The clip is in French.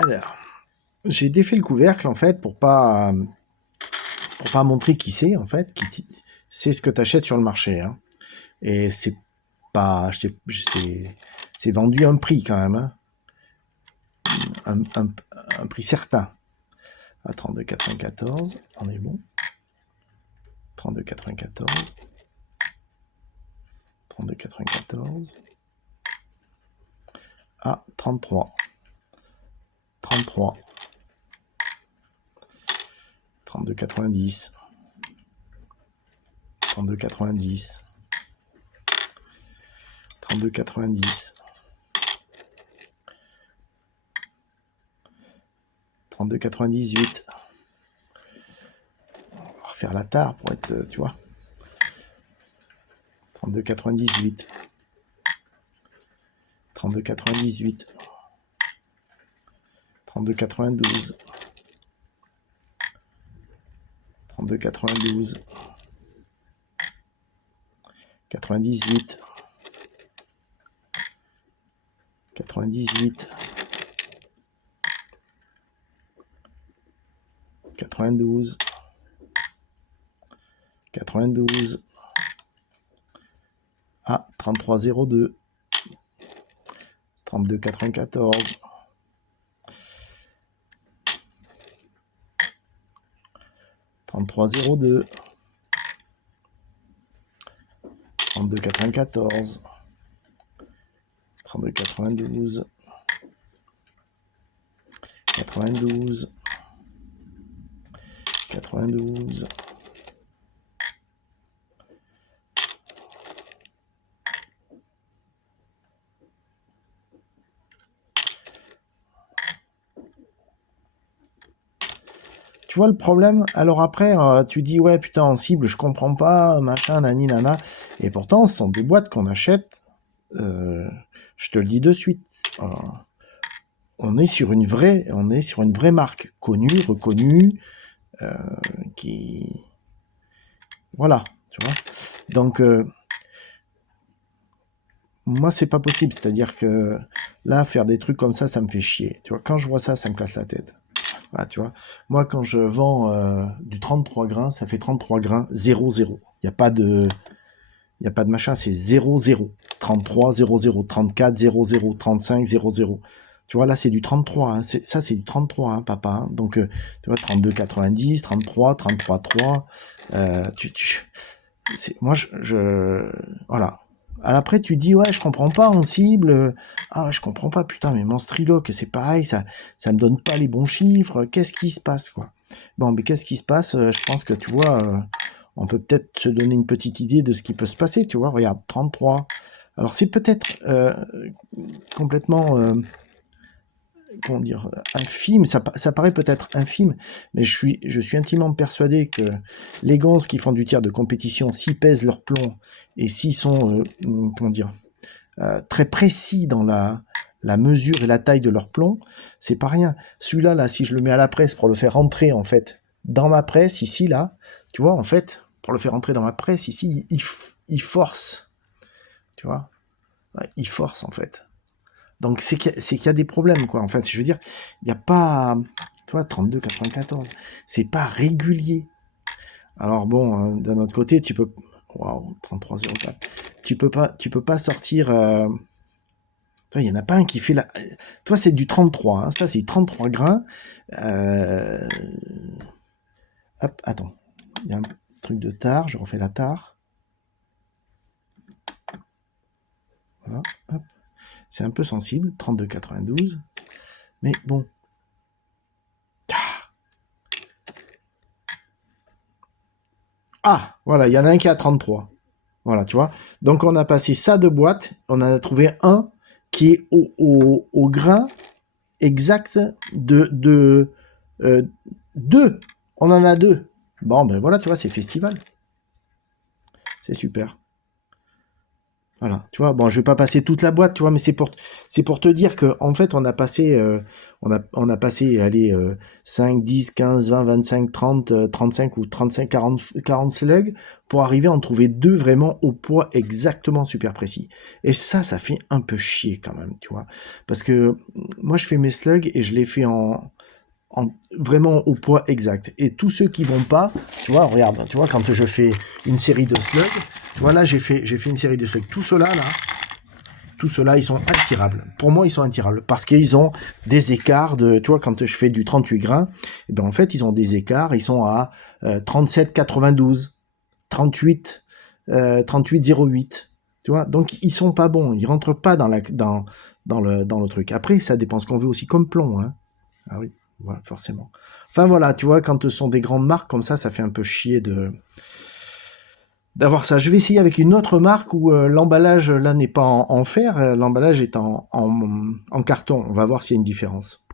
Alors, j'ai défait le couvercle, en fait, pour pas montrer qui c'est, en fait. C'est ce que tu achètes sur le marché. Hein. Et c'est pas... C'est vendu à un prix, quand même. Hein. Un prix certain. À 32,94, on est bon. 32,94. 32,94. Ah, 33. 33. 32,90. 32,90. 32,90. 32,98. On va refaire la tare pour être, tu vois. 32,98. 32,98. 32,92. 32,92. 98. 98. 92. 92. Ah, 33,02. 32,94. 33,02. 32,94. 32,92. 92. 92. Tu vois le problème? Alors après, tu dis, ouais, putain, en cible, je comprends pas, machin, nani, nana. Et pourtant, ce sont des boîtes qu'on achète, je te le dis de suite. On est sur une vraie marque, connue, reconnue, qui... Voilà, tu vois. Donc, moi, c'est pas possible. C'est-à-dire que là, faire des trucs comme ça me fait chier. Tu vois, quand je vois ça, ça me casse la tête. Voilà, tu vois. Moi, quand je vends du 33 grains, ça fait 33 grains 0,0. Il n'y a pas de... Il n'y a pas de machin, c'est 0,0. 33, 0,0. 34, 0,0. 35, 0,0. Tu vois, là, c'est du 33. Hein. Ça, c'est du 33, hein, papa. Hein. Donc, tu vois, 32,90, 33, 33,3. Moi, voilà. Alors après, tu dis, ouais, je comprends pas en cible. Ah, je comprends pas, putain, mais mon Strilock, c'est pareil, ça me donne pas les bons chiffres. Qu'est-ce qui se passe, quoi? Bon, mais qu'est-ce qui se passe? Je pense que, tu vois, on peut peut-être se donner une petite idée de ce qui peut se passer, tu vois. Regarde, 33. Alors, c'est peut-être complètement... comment dire, infime, ça paraît peut-être infime, mais je suis intimement persuadé que les gonzes qui font du tir de compétition, s'ils pèsent leur plomb et s'ils sont, comment dire, très précis dans la mesure et la taille de leur plomb, c'est pas rien. Celui-là, là, si je le mets à la presse pour le faire rentrer, en fait, dans ma presse, ici, là, tu vois, en fait, pour le faire rentrer dans ma presse, ici, il force, tu vois, ouais, il force, en fait. Donc c'est qu'il y a des problèmes, quoi. En fait, je veux dire, il n'y a pas... Tu vois, 32,94, c'est pas régulier. Alors bon, d'un autre côté, tu peux... Waouh, 33,04. Tu peux pas sortir... Il n'y en a pas un qui fait la... Toi, c'est du 33, hein. Ça, c'est 33 grains. Hop, attends. Il y a un truc de tare, je refais la tare. Voilà, hop. C'est un peu sensible, 32,92. Mais bon. Ah, voilà, il y en a un qui a 33. Voilà, tu vois. Donc, on a passé ça de boîte. On en a trouvé un qui est au grain exact de deux. On en a deux. Bon, ben voilà, tu vois, c'est festival. C'est super. Voilà, tu vois, bon, je vais pas passer toute la boîte, tu vois, mais c'est pour te dire que, en fait, on a passé, allez, 5, 10, 15, 20, 25, 30, 35 ou 35, 40 slugs pour arriver à en trouver deux vraiment au poids exactement super précis. Et ça fait un peu chier quand même, tu vois. Parce que moi, je fais mes slugs et je les fais vraiment au poids exact. Et tous ceux qui vont pas, tu vois, regarde, tu vois, quand je fais une série de slugs, tu vois, là, j'ai fait une série de slugs. Tout cela, ils sont intirables. Pour moi, ils sont intirables parce qu'ils ont des écarts de, tu vois, quand je fais du 38 grains, et ben en fait, ils ont des écarts, ils sont à 37,92, 38, 38,08. Tu vois, donc ils sont pas bons, ils rentrent pas dans le truc. Après, ça dépend ce qu'on veut aussi comme plomb, hein. Ah oui, voilà, forcément. Enfin voilà, tu vois, quand ce sont des grandes marques comme ça fait un peu chier d'avoir ça. Je vais essayer avec une autre marque où l'emballage là n'est pas en fer, l'emballage est en carton. On va voir s'il y a une différence.